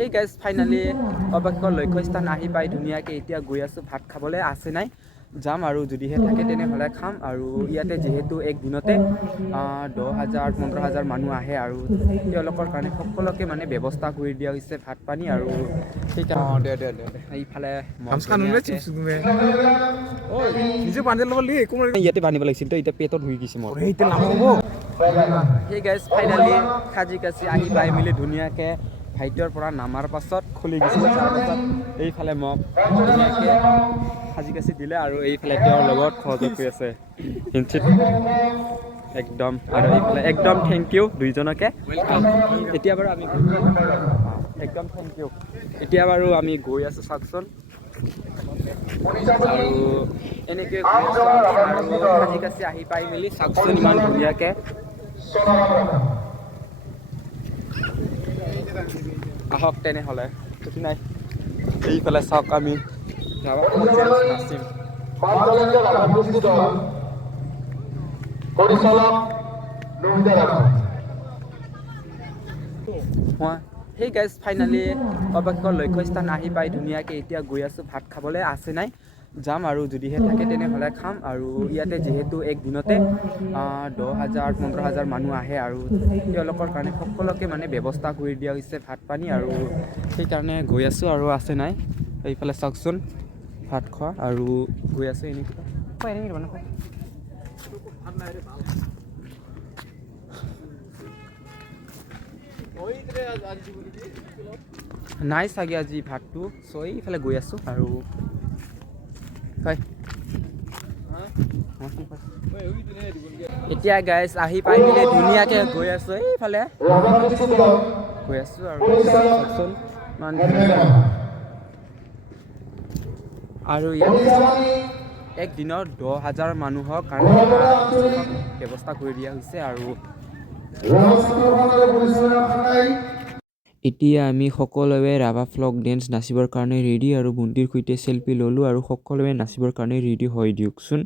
সেই guys finally অৱশ্যে লক্ষ্যস্থান আহি পাই ধুনীয়াকৈ এতিয়া গৈ আছোঁ ভাত খাবলৈ আছে নাই যাম আৰু যদিহে থাকে তেনেহ'লে খাম আৰু ইয়াতে যিহেতু এক দিনতে 10,000 15,000 মানুহ আহে আৰু তেওঁলোকৰ কাৰণে সকলোকে মানে ব্যৱস্থা কৰি দিয়া হৈছে ভাত পানী আৰু সেইকাৰণে এইফালে ইয়াতে বান্ধিব লাগিছিল তো এতিয়া পেটত ধুই গৈছে মোৰ সেই গাইজ ফাইনেলি সাজি কাচি আহি পাই মেলি ধুনীয়াকৈ ভাইটিৰ পৰা নামাৰ পাছত খুলি গৈছিল তাৰপাছত এইফালে মোক ধুনীয়াকৈ সাজি কাচি দিলে আৰু এইফালে তেওঁৰ লগত সহযোগ কৰি আছে একদম আৰু এইফালে একদম থেংক ইউ দুইজনকে এতিয়া বাৰু আমি একদম থেংক ইউ এতিয়া বাৰু আমি গৈ আছোঁ চাওকচোন আৰু এনেকৈ সাজি কাচি আহি পাই মেলি চাওকচোন ইমান ধুনীয়াকৈ আহক তেনেহ'লে ঠিক নাই এইফালে চাওক আমি নাচিম সেই গাইজ ফাইনেলি অৱশ্যে লক্ষ্যস্থান আহি পাই ধুনীয়াকৈ এতিয়া গৈ আছোঁ ভাত খাবলৈ আছে নাই যাম আৰু যদিহে থাকে তেনেহ'লে খাম আৰু ইয়াতে যিহেতু এক দিনতে 10,000 15,000 মানুহ আহে আৰু তেওঁলোকৰ কাৰণে সকলোকে মানে ব্যৱস্থা কৰি দিয়া হৈছে ভাত পানী আৰু সেইকাৰণে গৈ আছোঁ আৰু আছে নাই এইফালে চাওকচোন ভাত খোৱা আৰু গৈ আছোঁ এনেকৈ নাই চাগে আজি ভাতটো চ' এইফালে গৈ আছোঁ আৰু এতিয়া গাইজ আহি পাই মেলি ধুনীয়াকৈ গৈ আছোঁ এইফালে গৈ আছোঁ আৰু চাওকচোন ইমান আৰু ইয়াত এক দিনত 10,000 মানুহৰ কাৰণে ব্যৱস্থা কৰি দিয়া হৈছে আৰু এতিয়া আমি সকলোৱে ৰাভা ফ্লক ডেন্স নাচিবৰ কাৰণে ৰেডি আৰু ভণ্টিৰ সৈতে চেল্ফি ল'লোঁ আৰু সকলোৱে নাচিবৰ কাৰণে ৰেডি হৈ দিয়কচোন।